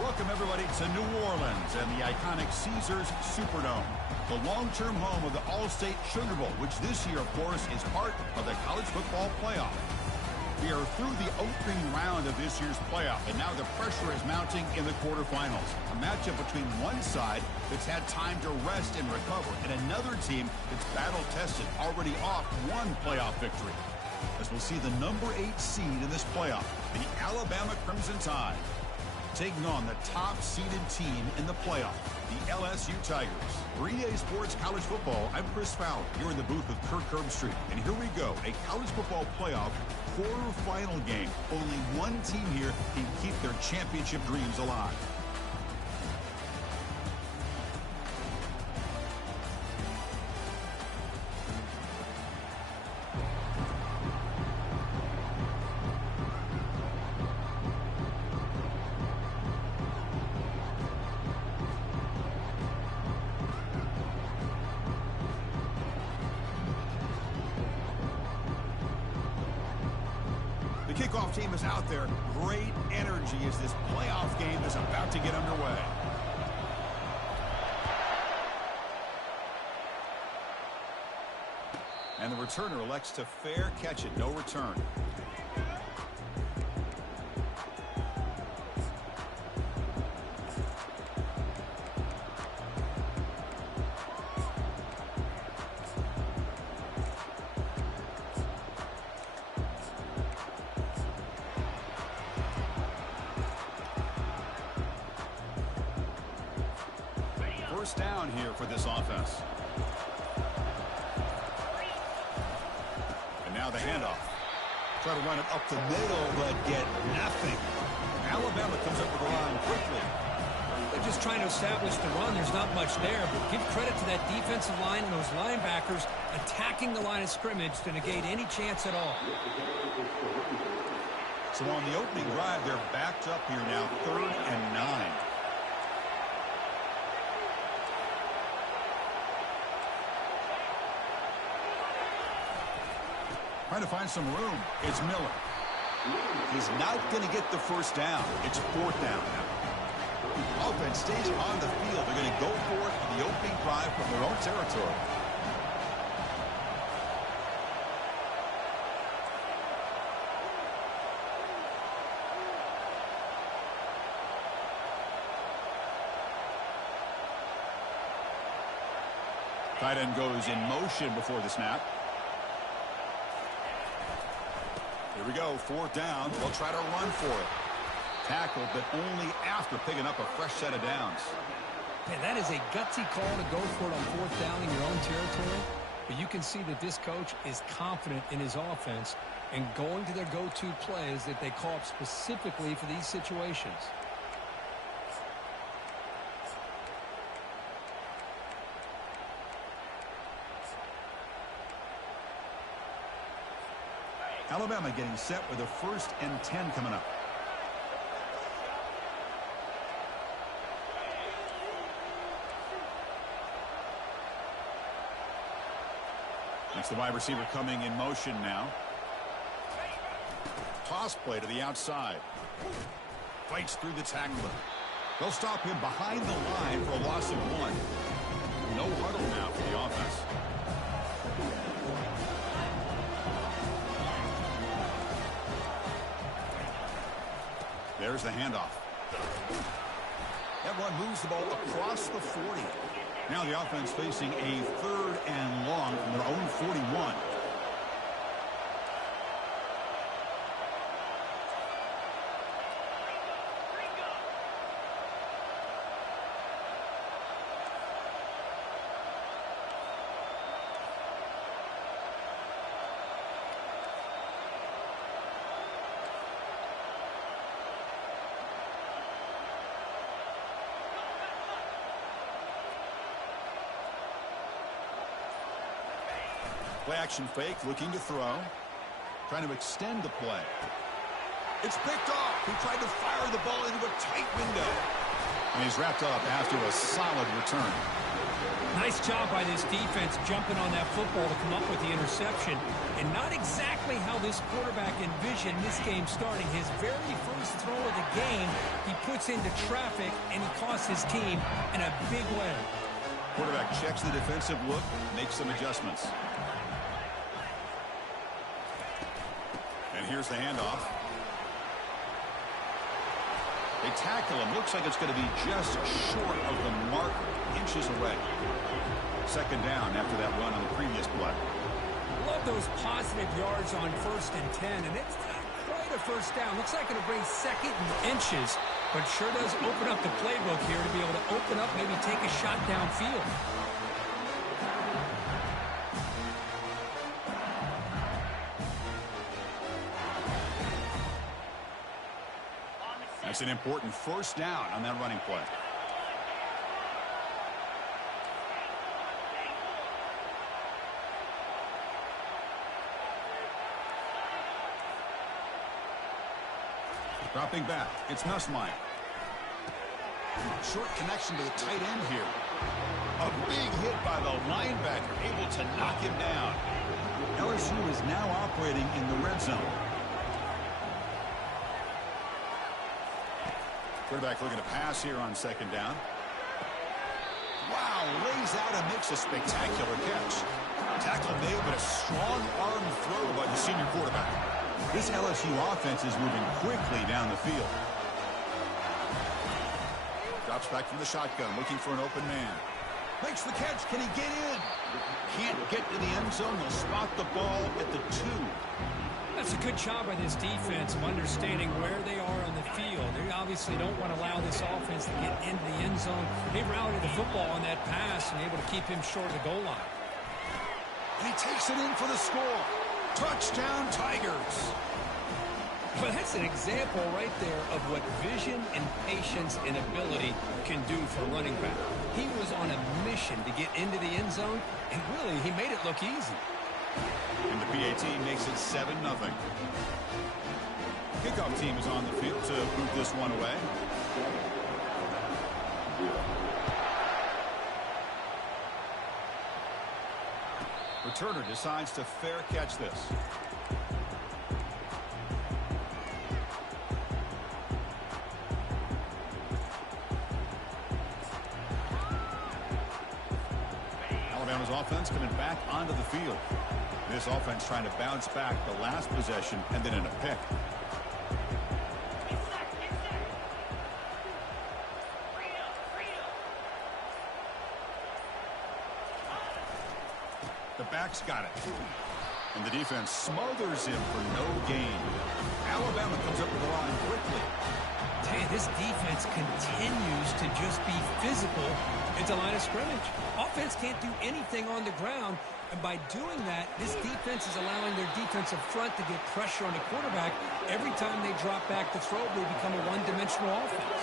Welcome, everybody, to New Orleans and the iconic Caesars Superdome, the long-term home of the All-State Sugar Bowl, which this year, of course, is part of the college football playoff. We are through the opening round of this year's playoff, and now the pressure is mounting in the quarterfinals. A matchup between one side that's had time to rest and recover, and another team that's battle-tested, already off one playoff victory. As we'll see the number 8 seed in this playoff, the Alabama Crimson Tide, taking on the top-seeded team in the playoff, the LSU Tigers. For EA Sports College Football, I'm Chris Fowler, here in the booth with Kirk Herbstreit. And here we go, a college football playoff quarterfinal game. Only one team here can keep their championship dreams alive. The kickoff team is out there. Great energy as this playoff game is about to get underway. And the returner elects to fair catch it. No return. First down here for this offense. And now the handoff. Try to run it up the middle, but get nothing. Alabama comes up with the line quickly. They're just trying to establish the run. There's not much there, but give credit to that defensive line and those linebackers attacking the line of scrimmage to negate any chance at all. So on the opening drive, they're backed up here now, 3rd and 9. Trying to find some room. It's Miller. He's not going to get the first down. It's 4th down now. Offense stays on the field. They're going to go for it on the opening drive from their own territory. Tight end goes in motion before the snap. Here we go, 4th down. They'll try to run for it. Tackled, but only after picking up a fresh set of downs. Man, that is a gutsy call to go for it on 4th down in your own territory. But you can see that this coach is confident in his offense and going to their go-to plays that they call up specifically for these situations. Alabama getting set with a 1st and 10 coming up. That's the wide receiver coming in motion now. Toss play to the outside. Fights through the tackler. They'll stop him behind the line for a loss of 1. No huddle now for the offense. There's the handoff. That one moves the ball across the 40. Now the offense facing a 3rd and long from their own 41. Play action fake, looking to throw. Trying to extend the play. It's picked off. He tried to fire the ball into a tight window. And he's wrapped up after a solid return. Nice job by this defense jumping on that football to come up with the interception. And not exactly how this quarterback envisioned this game starting. His very first throw of the game, he puts into traffic, and he costs his team in a big way. Quarterback checks the defensive look, makes some adjustments. And here's the handoff. They tackle him. Looks like it's going to be just short of the marker, inches away. Second down after that run on the previous play. Love those positive yards on 1st and 10, and it's not quite a first down. Looks like it'll bring second and inches, but sure does open up the playbook here to be able to open up, maybe take a shot downfield. That's an important first down on that running play. Dropping back, it's Nussmeier. Short connection to the tight end here. A big hit by the linebacker, able to knock him down. LSU is now operating in the red zone. Quarterback looking to pass here on second down. Wow, lays out and makes a spectacular catch. Tackle made, but a strong arm throw by the senior quarterback. This LSU offense is moving quickly down the field. Drops back from the shotgun, looking for an open man. Makes the catch. Can he get in? Can't get to the end zone. They'll spot the ball at the 2. That's a good job by this defense of understanding where they are on the field. They obviously don't want to allow this offense to get into the end zone. They rallied the football on that pass and able to keep him short of the goal line. And he takes it in for the score. Touchdown, Tigers. Well, that's an example right there of what vision and patience and ability can do for a running back. He was on a mission to get into the end zone, and really, he made it look easy. And the PAT makes it 7-0. Kickoff team is on the field to boot this one away. Returner decides to fair catch this. Alabama's offense coming back onto the field. This offense trying to bounce back the last possession and then in a pick. The back's got it. And the defense smothers him for no gain. Alabama comes up with the line quickly. Hey, this defense continues to just be physical at the line of scrimmage. Offense can't do anything on the ground, and by doing that, this defense is allowing their defensive front to get pressure on the quarterback. Every time they drop back to throw, they become a one-dimensional offense.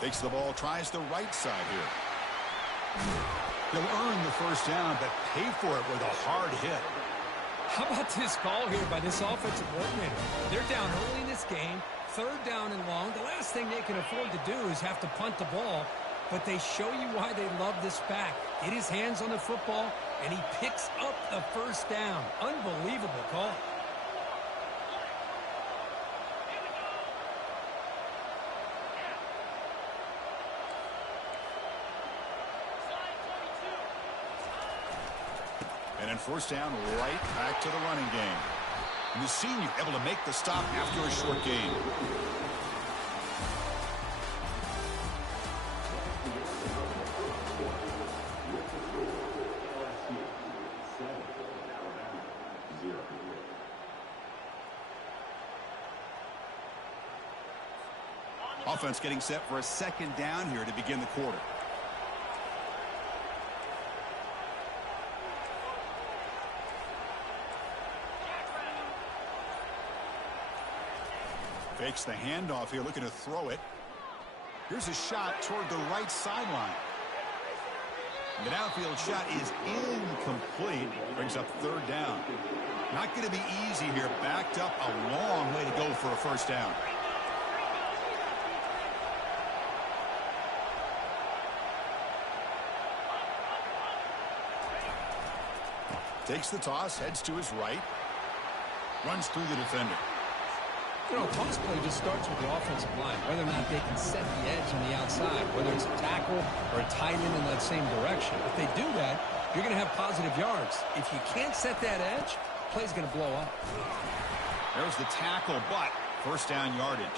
Takes the ball, tries the right side here. He'll earn the first down, but pay for it with a hard hit. How about this call here by this offensive coordinator? They're down early in this game, 3rd down and long. The last thing they can afford to do is have to punt the ball, but they show you why they love this back. Get his hands on the football, and he picks up the first down. Unbelievable call. And then first down, right back to the running game. And the senior able to make the stop after a short gain. Offense getting set for a second down here to begin the quarter. Fakes the handoff here, looking to throw it. Here's a shot toward the right sideline. The downfield shot is incomplete. Brings up 3rd down. Not going to be easy here. Backed up a long way to go for a first down. Takes the toss, heads to his right. Runs through the defender. You know, toss play just starts with the offensive line, whether or not they can set the edge on the outside, whether it's a tackle or a tight end in that same direction. If they do that, you're going to have positive yards. If you can't set that edge, play's going to blow up. There's the tackle, but first down yardage.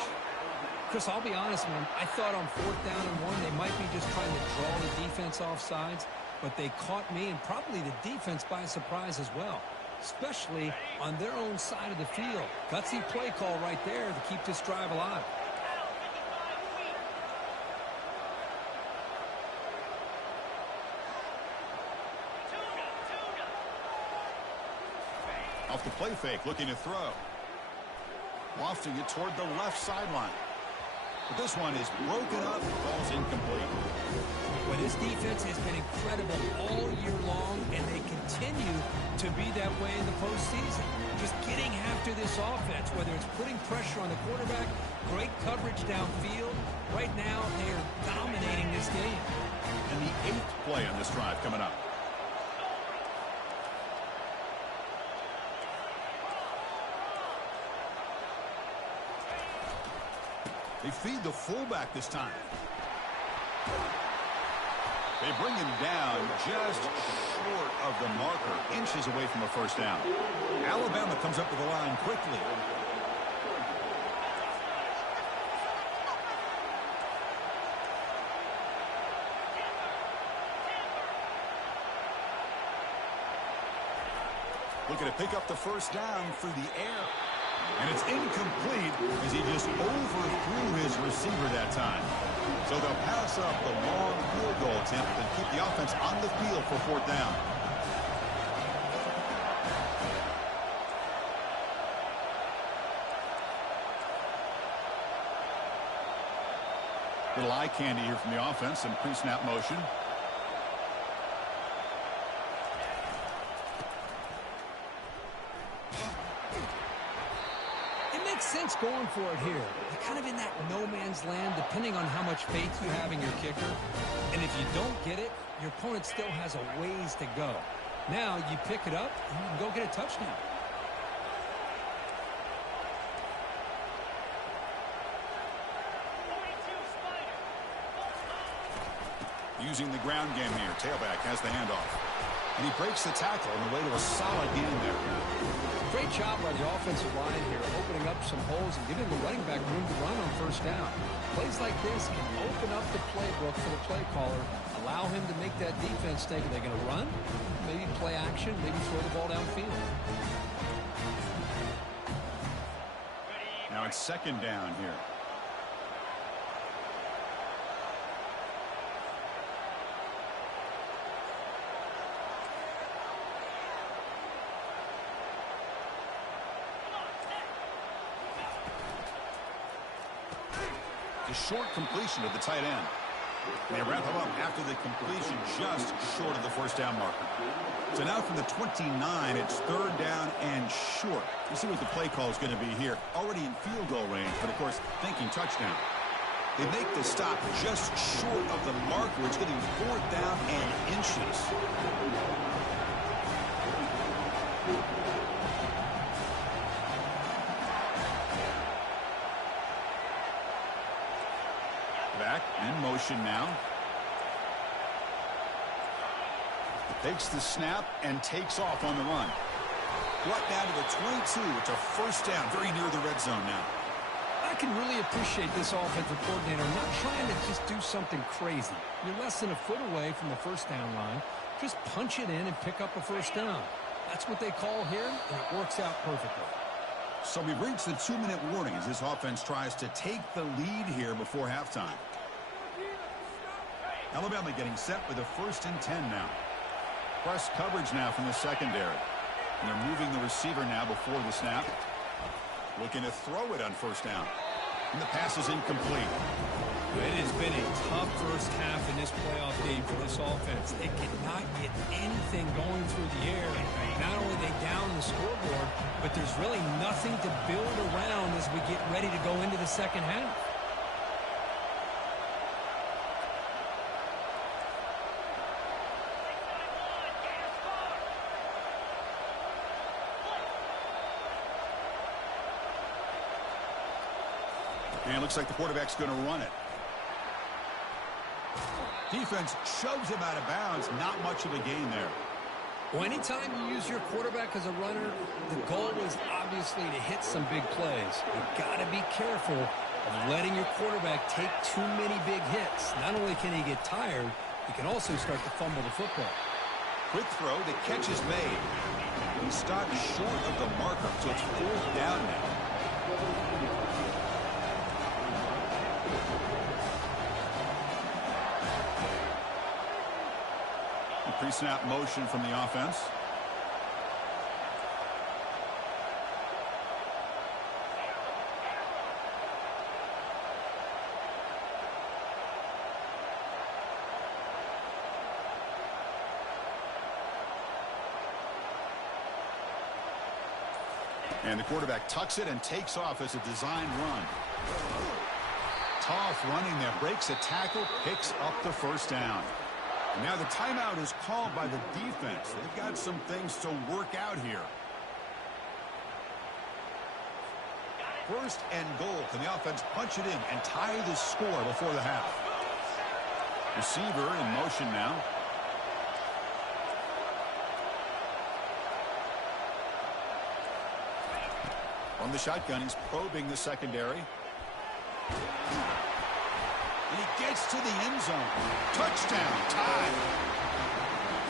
Chris, I'll be honest, man. I thought on 4th down and 1, they might be just trying to draw the defense off sides, but they caught me and probably the defense by surprise as well, especially on their own side of the field. Gutsy play call right there to keep this drive alive. Off the play fake, looking to throw. Lofting it toward the left sideline. But this one is broken up, falls incomplete. Well, this defense has been incredible all year long, and they continue to be that way in the postseason. Just getting after this offense, whether it's putting pressure on the quarterback, great coverage downfield. Right now, they are dominating this game. And the 8th play on this drive coming up. They feed the fullback this time. They bring him down just short of the marker, inches away from a first down. Alabama comes up to the line quickly. Looking to pick up the first down through the air. And it's incomplete as he just overthrew his receiver that time. So they'll pass up the long field goal attempt and keep the offense on the field for 4th down. Little eye candy here from the offense, some pre-snap motion. Sense going for it here. You're kind of in that no man's land, depending on how much faith you have in your kicker. And if you don't get it, your opponent still has a ways to go. Now you pick it up and you can go get a touchdown. Using the ground game here. Tailback has the handoff. And he breaks the tackle on the way to a solid gain there. Great job by the offensive line here, opening up some holes and giving the running back room to run on first down. Plays like this can open up the playbook for the play caller, allow him to make that defense think, are they going to run? Maybe play action, maybe throw the ball downfield. Now it's 2nd down here. A short completion of the tight end. And they wrap him up after the completion just short of the first down marker. So now from the 29, it's 3rd down and short. You see what the play call is going to be here. Already in field goal range, but of course thinking touchdown. They make the stop just short of the marker. It's going to be 4th down and inches. Back in motion now. Takes the snap and takes off on the run. Brought down to the 22. It's a first down, very near the red zone now. I can really appreciate this offensive coordinator not trying to just do something crazy. You're less than a foot away from the first down line. Just punch it in and pick up a first down. That's what they call here, and it works out perfectly. So we've reached the 2-minute warning as this offense tries to take the lead here before halftime. Alabama getting set with a 1st and 10 now. Press coverage now from the secondary. And they're moving the receiver now before the snap. Looking to throw it on first down. And the pass is incomplete. It has been a tough first half in this playoff game for this offense. They cannot get anything going through the air. Not only are they down the scoreboard, but there's really nothing to build around as we get ready to go into the second half. And looks like the quarterback's going to run it. Defense shoves him out of bounds. Not much of a gain there. Well, anytime you use your quarterback as a runner, the goal is obviously to hit some big plays. You've got to be careful of letting your quarterback take too many big hits. Not only can he get tired, he can also start to fumble the football. Quick throw, the catch is made. He stopped short of the marker, so it's 4th down now. Pre-snap motion from the offense. And the quarterback tucks it and takes off as a design run. Tough running there, breaks a tackle, picks up the first down. And now the timeout is called by the defense. They've got some things to work out here. 1st and goal. Can the offense punch it in and tie the score before the half? Receiver in motion now. On the shotgun, he's probing the secondary. And he gets to the end zone. Touchdown, tie.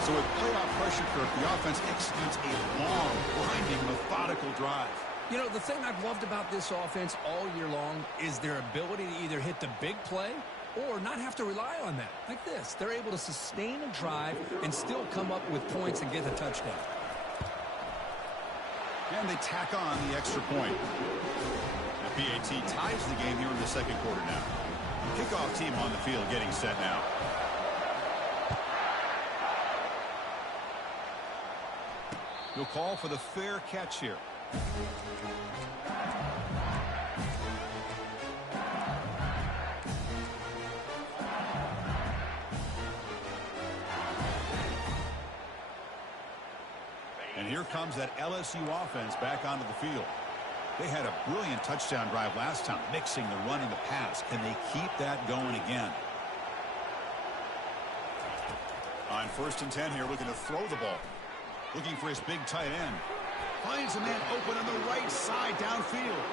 So with playoff pressure, Kirk, the offense executes a long, grinding, methodical drive. You know, the thing I've loved about this offense all year long is their ability to either hit the big play or not have to rely on that. Like this. They're able to sustain a drive and still come up with points and get a touchdown. And they tack on the extra point. The PAT ties the game here in the second quarter now. Kickoff team on the field getting set now. He'll call for the fair catch here. And here comes that LSU offense back onto the field. They had a brilliant touchdown drive last time, mixing the run and the pass. Can they keep that going again? On 1st and 10 here, looking to throw the ball. Looking for his big tight end. Finds a man open on the right side downfield.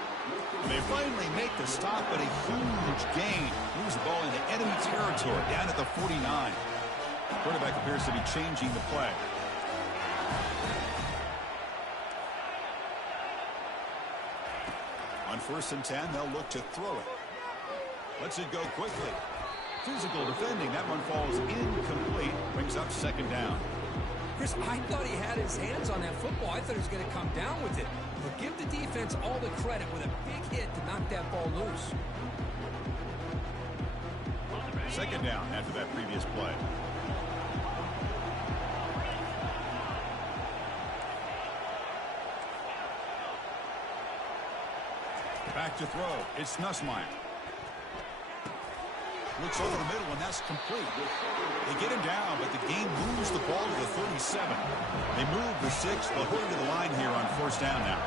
And they finally make the stop, but a huge gain. Moves the ball into enemy territory, down at the 49. Quarterback appears to be changing the play. On 1st and 10, they'll look to throw it. Lets it go quickly. Physical defending. That one falls incomplete. Brings up 2nd down. Chris, I thought he had his hands on that football. I thought he was going to come down with it. But give the defense all the credit with a big hit to knock that ball loose. 2nd down after that previous play. Back to throw. It's Nussmeier. Looks over the middle, and that's complete. They get him down, but the game moves the ball to the 37. They move the 6. They'll hit to the line here on 1st down now.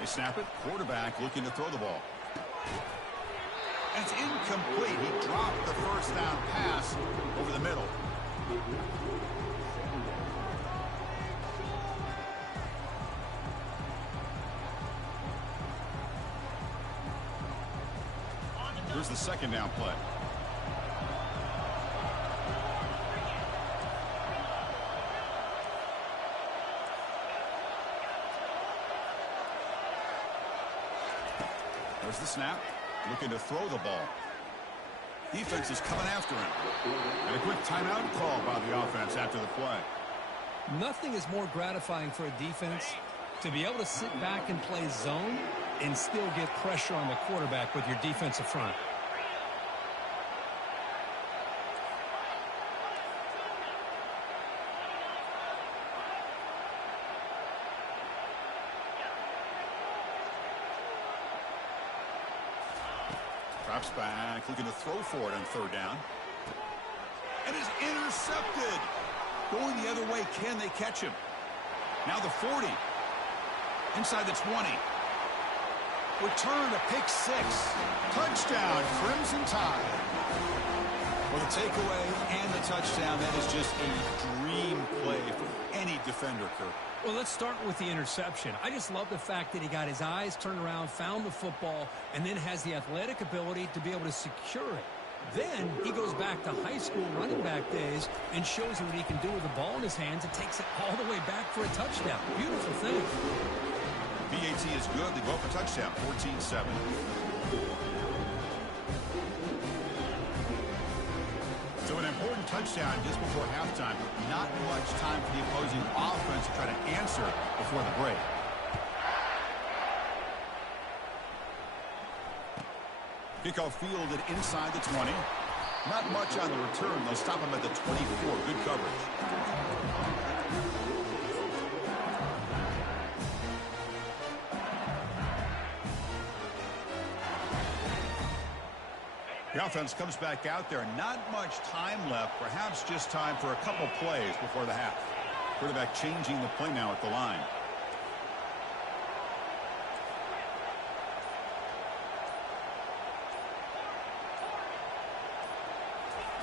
They snap it. Quarterback looking to throw the ball. And it's incomplete. He dropped the 1st down pass over the middle. Here's the 2nd down play. There's the snap. Looking to throw the ball. Defense is coming after him. And a quick timeout call by the offense after the play. Nothing is more gratifying for a defense to be able to sit back and play zone and still get pressure on the quarterback with your defensive front. Drops back, looking to throw for it on 3rd down. and is intercepted. Going the other way, can they catch him? Now the 40. Inside the 20. Return to pick 6. Touchdown, Crimson Tide. Well, the takeaway and the touchdown, that is just a dream play for any defender, Kirk. Well, let's start with the interception. I just love the fact that he got his eyes turned around, found the football, and then has the athletic ability to be able to secure it. Then he goes back to high school running back days and shows you what he can do with the ball in his hands and takes it all the way back for a touchdown. Beautiful thing. BAT is good. They go for touchdown, 14-7. So an important touchdown just before halftime. Not much time for the opposing offense to try to answer before the break. Kickoff fielded inside the 20. Not much on the return. They'll stop him at the 24. Good coverage. The offense comes back out there. Not much time left. Perhaps just time for a couple plays before the half. Quarterback changing the play now at the line.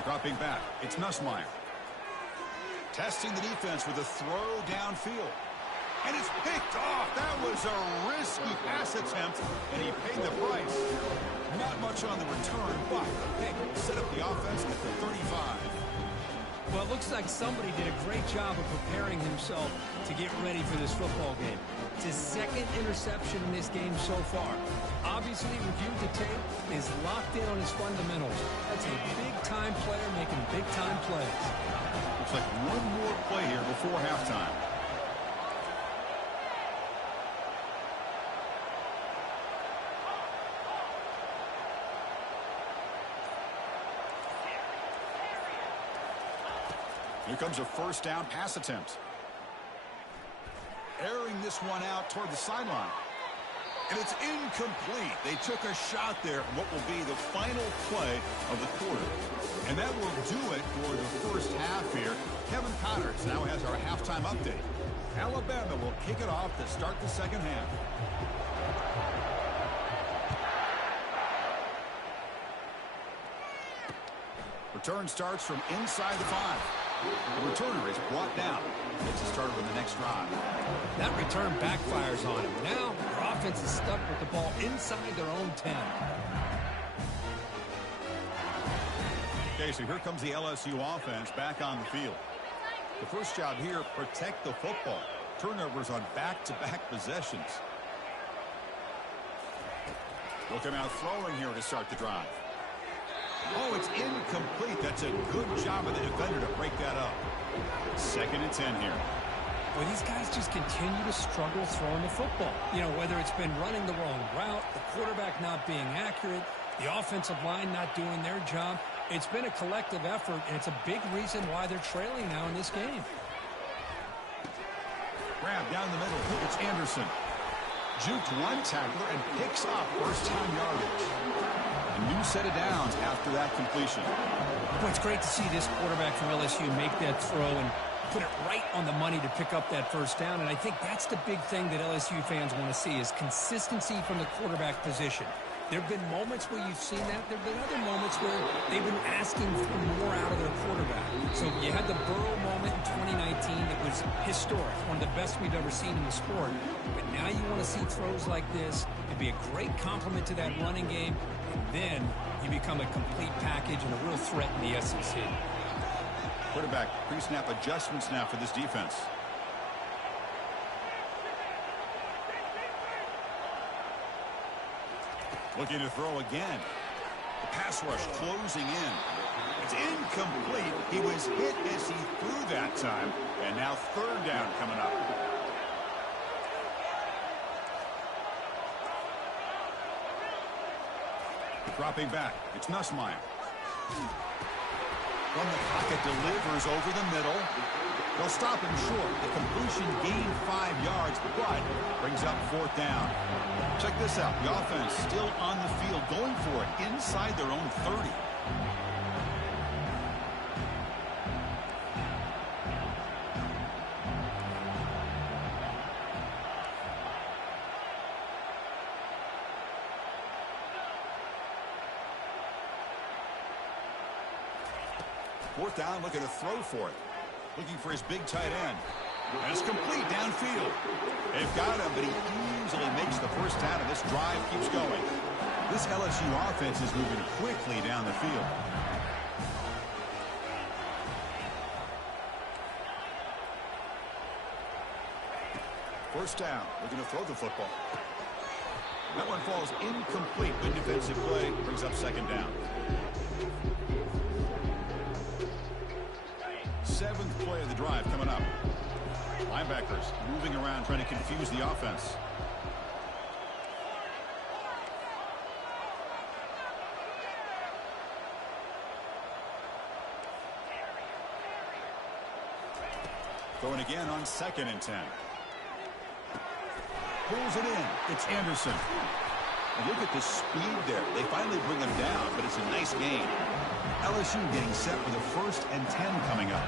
Dropping back, it's Nussmeier. Testing the defense with a throw downfield. And it's picked off. That was a risky pass attempt, and he paid the price. Not much on the return, but the pick set up the offense at the 35. Well, it looks like somebody did a great job of preparing himself to get ready for this football game. It's his second interception in this game so far. Obviously, reviewed the tape, is locked in on his fundamentals. That's a big-time player making big-time plays. Looks like one more play here before halftime. Here comes a first down pass attempt. Airing this one out toward the sideline. And it's incomplete. They took a shot there at what will be the final play of the quarter. And that will do it for the first half here. Kevin Connors now has our halftime update. Alabama will kick it off to start the second half. Return starts from inside the 5. The returner is brought down. Makes a start with the next drive. That return backfires on him. Now, their offense is stuck with the ball inside their own 10. Okay, so here comes the LSU offense back on the field. The first job here, protect the football. Turnovers on back-to-back possessions. Looking out throwing here to start the drive. Oh, it's incomplete. That's a good job of the defender to break that up. 2nd and 10 here. Well, these guys just continue to struggle throwing the football. You know, whether it's been running the wrong route, the quarterback not being accurate, the offensive line not doing their job. It's been a collective effort, and it's a big reason why they're trailing now in this game. Grab down the middle. It's Anderson. Juked one tackler and picks up first-time yardage. A new set of downs after that completion. Well, it's great to see this quarterback from LSU make that throw and put it right on the money to pick up that first down. And I think that's the big thing that LSU fans want to see is consistency from the quarterback position. There have been moments where you've seen that. There have been other moments where they've been asking for more out of their quarterback. So you had the Burrow moment in 2019 that was historic, one of the best we've ever seen in the sport. But now you want to see throws like this. It'd be a great compliment to that running game. And then you become a complete package and a real threat in the SEC. Quarterback pre-snap adjustments now for this defense. Looking to throw again. The pass rush closing in. It's incomplete. He was hit as he threw that time. And now 3rd down coming up. Dropping back. It's Nussmeier. From the pocket, delivers over the middle. They'll stop him short. The completion gained 5 yards, but brings up 4th down. Check this out. The offense still on the field, going for it inside their own 30. Fourth down, looking to throw for it. Looking for his big tight end. And it's complete downfield. They've got him, but he easily makes the first down, and this drive keeps going. This LSU offense is moving quickly down the field. First down, looking to throw the football. That one falls incomplete. Good defensive play brings up second down. Seventh play of the drive coming up. Linebackers moving around trying to confuse the offense. Throwing again on 2nd and 10. Pulls it in. It's Anderson. And look at the speed there. They finally bring him down, but it's a nice gain. LSU getting set with a 1st and 10 coming up.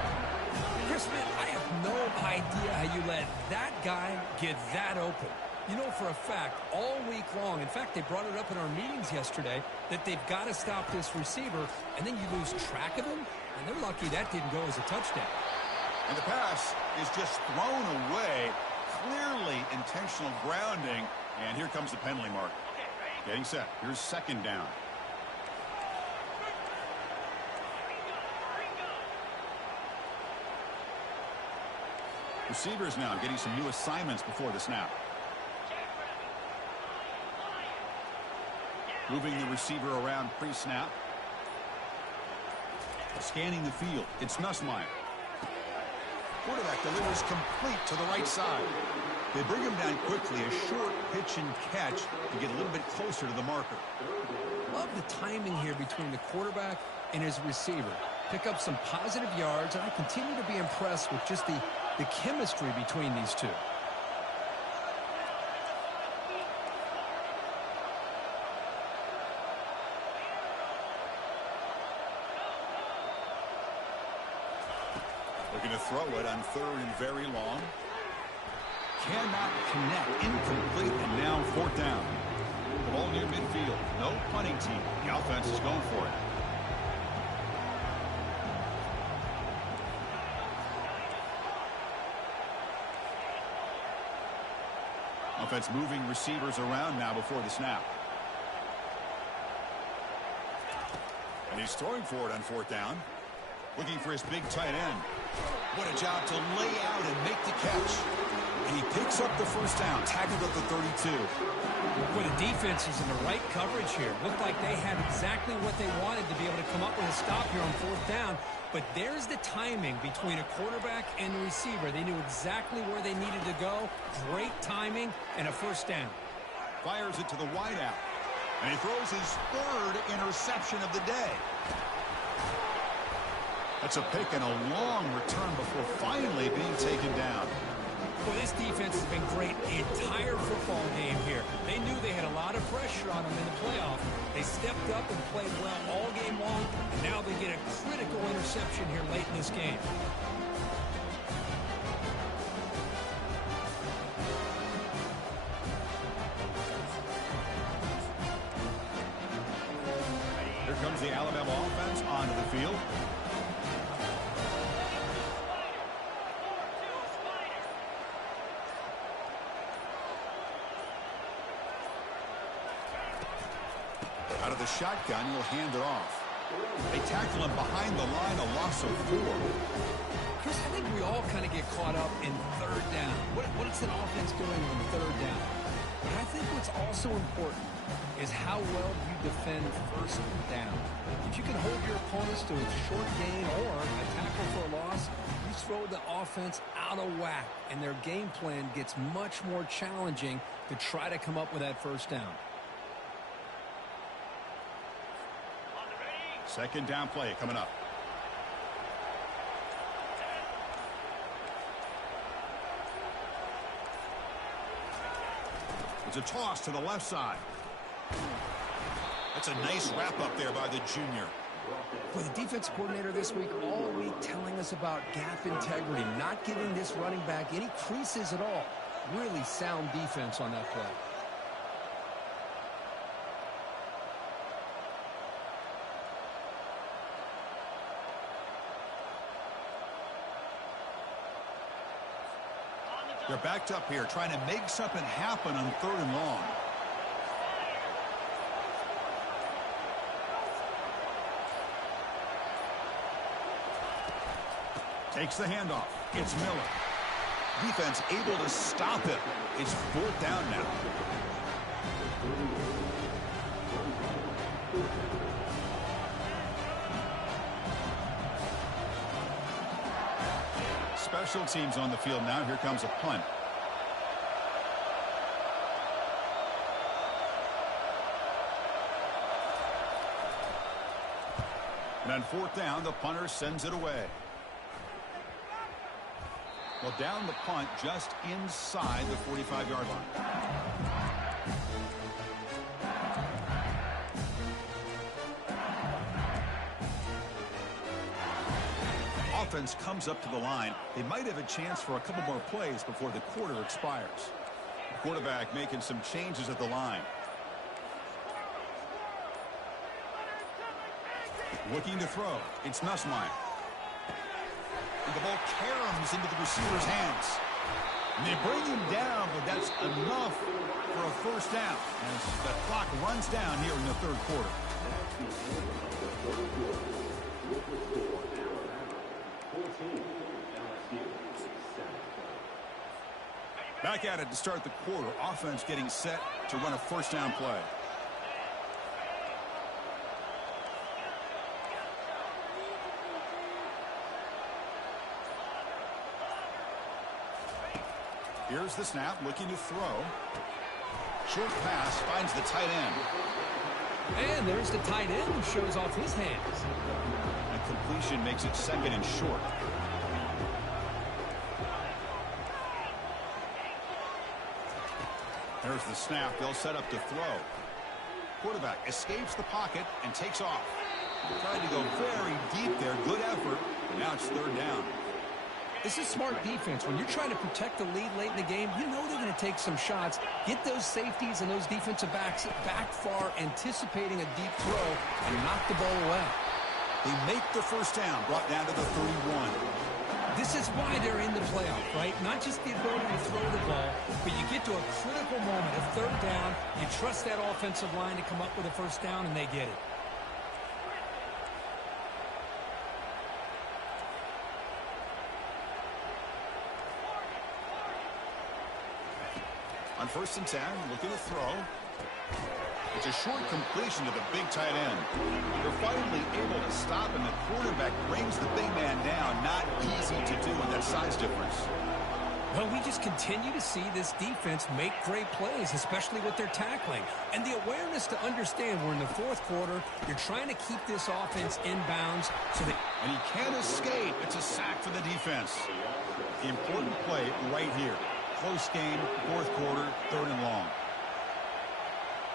Chris, man, I have no idea how you let that guy get that open. You know for a fact, all week long, in fact, they brought it up in our meetings yesterday, that they've got to stop this receiver, and then you lose track of him, and they're lucky that didn't go as a touchdown. And the pass is just thrown away. Clearly intentional grounding, and here comes the penalty mark. Getting set. Here's 2nd down. Receivers now getting some new assignments before the snap. Moving the receiver around pre-snap. Scanning the field. It's Nussmeier. Quarterback delivers complete to the right side. They bring him down quickly, a short pitch and catch to get a little bit closer to the marker. Love the timing here between the quarterback and his receiver. Pick up some positive yards, and I continue to be impressed with just the chemistry between these two. Looking to throw it on 3rd and very long. Cannot connect. Incomplete, and now 4th down. The ball near midfield. No punting team. The offense is going for it. Offense moving receivers around now before the snap. And he's throwing for it on 4th down. Looking for his big tight end. What a job to lay out and make the catch. And he picks up the first down, tackled at the 32. Well, the defense is in the right coverage here. Looked like they had exactly what they wanted to be able to come up with a stop here on 4th down. But there's the timing between a quarterback and the receiver. They knew exactly where they needed to go. Great timing and a first down. Fires it to the wideout. And he throws his 3rd interception of the day. That's a pick and a long return before finally being taken down. Well, this defense has been great the entire football game here. They knew they had a lot of pressure on them in the playoff. They stepped up and played well all game long, and now they get a critical interception here late in this game. Here comes the Alabama offense onto the field. Out of the shotgun, he'll hand it off. They tackle him behind the line, a loss of 4. Chris, I think we all kind of get caught up in 3rd down. What's an offense doing on 3rd down? But I think what's also important is how well you defend 1st down. If you can hold your opponents to a short gain or a tackle for a loss, you throw the offense out of whack, and their game plan gets much more challenging to try to come up with that 1st down. 2nd down play coming up. It's a toss to the left side. That's a nice wrap up there by the junior. Well, the defense coordinator this week all week telling us about gap integrity, not giving this running back any creases at all. Really sound defense on that play. They're backed up here trying to make something happen on 3rd and long. Takes the handoff. It's Miller. Defense able to stop him. It's 4th down now. Special teams on the field now. Here comes a punt. And on 4th down, the punter sends it away. Well, down the punt just inside the 45-yard line. Offense comes up to the line. They might have a chance for a couple more plays before the quarter expires. The quarterback making some changes at the line. Looking to throw. It's Nussmeier. And the ball caroms into the receiver's hands. And they bring him down, but that's enough for a 1st down as the clock runs down here in the 3rd quarter. Back at it to start the quarter. Offense getting set to run a 1st down play. Here's the snap, looking to throw. Short pass finds the tight end. And there's the tight end who shows off his hands. And completion makes it 2nd and short. There's the snap. They'll set up to throw. Quarterback escapes the pocket and takes off. Tried to go very deep there. Good effort. And now it's 3rd down. This is smart defense. When you're trying to protect the lead late in the game, you know they're going to take some shots. Get those safeties and those defensive backs back far, anticipating a deep throw, and knock the ball away. They make the 1st down, brought down to the 31. This is why they're in the playoff, right? Not just the ability to throw the ball, but you get to a critical moment, a 3rd down. You trust that offensive line to come up with a 1st down, and they get it. On 1st and 10, looking to throw. It's a short completion to the big tight end. They're finally able to stop, and the quarterback brings the big man down. Not easy to do with that size difference. Well, we just continue to see this defense make great plays, especially with their tackling. And the awareness to understand we're in the 4th quarter. You're trying to keep this offense in bounds so that... And he can't escape. It's a sack for the defense. The important play right here. Close game, 4th quarter, 3rd and long.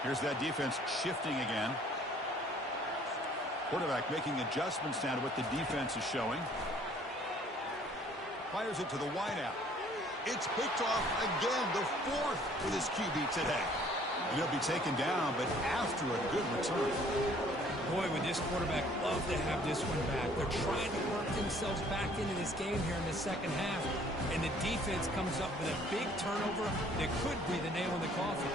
Here's that defense shifting again. Quarterback making adjustments down to what the defense is showing. Fires it to the wideout. It's picked off again, the 4th for this QB today. And he'll be taken down, but after a good return. Boy, would this quarterback love to have this one back. They're trying to work themselves back into this game here in the 2nd half. And the defense comes up with a big turnover that could be the nail in the coffin.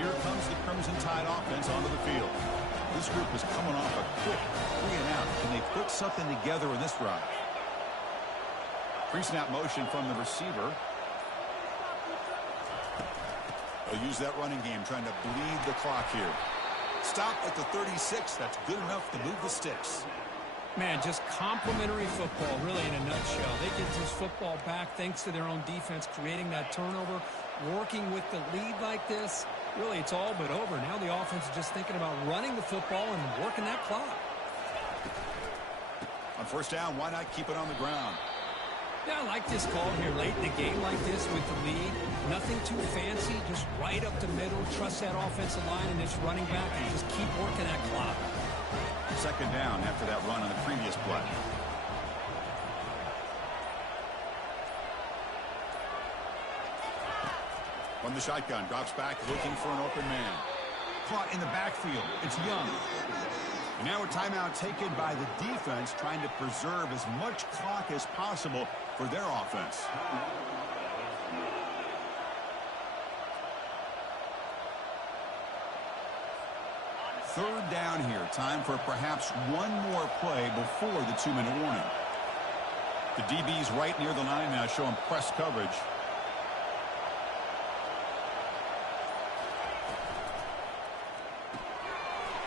Here comes the Crimson Tide offense onto the field. This group is coming off a quick 3 and out. Can they put something together in this drive? Pre-snap motion from the receiver. They'll use that running game, trying to bleed the clock here. Stop at the 36. That's good enough to move the sticks. Man, just complimentary football, really, in a nutshell. They get this football back thanks to their own defense, creating that turnover, working with the lead like this. Really, it's all but over. Now the offense is just thinking about running the football and working that clock. On 1st down, why not keep it on the ground? Yeah, I like this call here late in the game like this with the lead. Nothing too fancy, just right up the middle. Trust that offensive line and this running back and just keep working that clock. 2nd down after that run on the previous play. From the shotgun, drops back looking for an open man. caught in the backfield. It's Young. And now a timeout taken by the defense, trying to preserve as much clock as possible for their offense. Third down here. Time for perhaps one more play before the 2-minute warning. The DB's right near the line now, showing press coverage.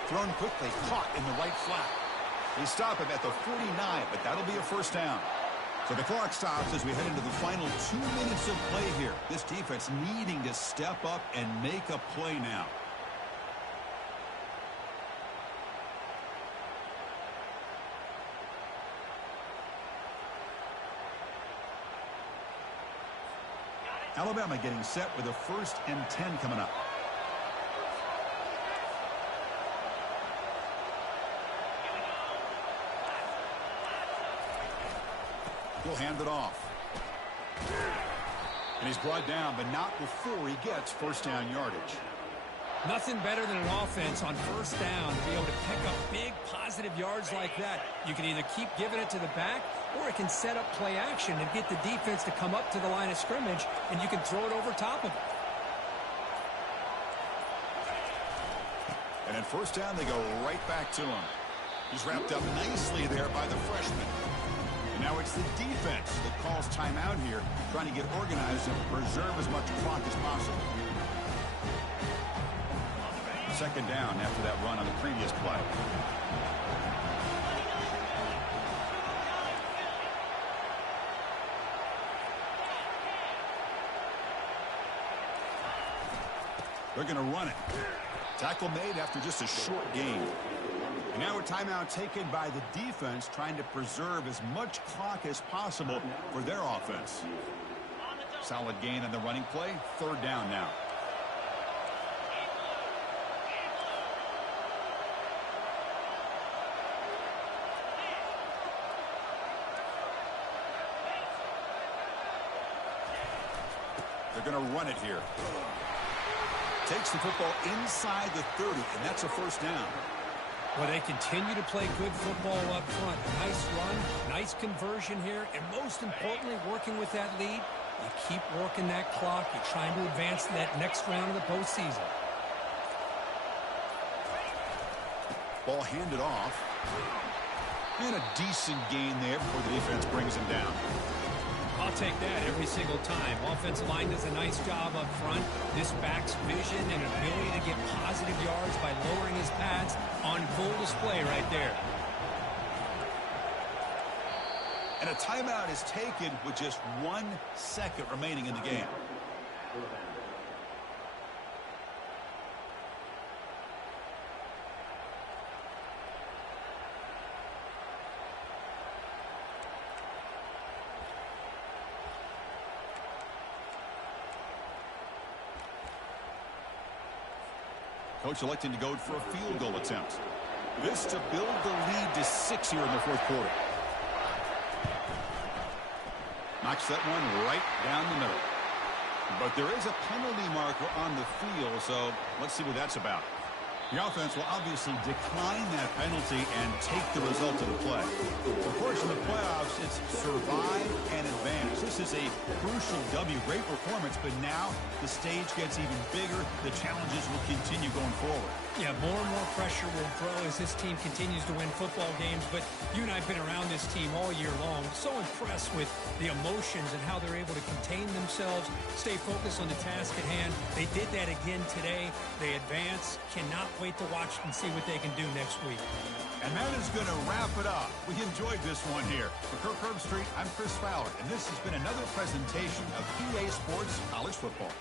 Thrown quickly, caught in the right flat. They stop him at the 49, but that'll be a first down. So the clock stops as we head into the final 2 minutes of play here. This defense needing to step up and make a play now. Alabama getting set with a 1st and 10 coming up. He'll hand it off. And he's brought down, but not before he gets first down yardage. Nothing better than an offense on first down to be able to pick up big positive yards like that. You can either keep giving it to the back, or it can set up play action and get the defense to come up to the line of scrimmage, and you can throw it over top of it. And at first down, they go right back to him. He's wrapped up nicely there by the freshman. And now it's the defense that calls timeout here, trying to get organized and preserve as much clock as possible. Second down after that run on the previous play. They're going to run it. Tackle made after just a short gain. And now a timeout taken by the defense, trying to preserve as much clock as possible for their offense. Solid gain on the running play. Third down now. They're going to run it here. Takes the football inside the 30, and that's a first down. Well, they continue to play good football up front. Nice run, nice conversion here, and most importantly, working with that lead, you keep working that clock. You're trying to advance to that next round of the postseason. Ball handed off. And a decent gain there before the defense brings him down. I'll take that every single time. Offensive line does a nice job up front. This back's vision and ability to get positive yards by lowering his pads on full display right there. And a timeout is taken with just 1 second remaining in the game. Coach electing to go for a field goal attempt. This to build the lead to 6 here in the fourth quarter. Knocks that one right down the middle. But there is a penalty marker on the field, so let's see what that's about. The offense will obviously decline that penalty and take the result of the play. Of course, in the playoffs, it's survive and advance. This is a crucial W. Great performance, but now the stage gets even bigger. The challenges will continue going forward. Yeah, more and more pressure will grow as this team continues to win football games, but you and I have been around this team all year long. So impressed with the emotions and how they're able to contain themselves, stay focused on the task at hand. They did that again today. They advance. Cannot wait to watch and see what they can do next week. And that is going to wrap it up. We enjoyed this one here. For Kirk Herbstreit, I'm Chris Fowler, and this has been another presentation of PA Sports College Football.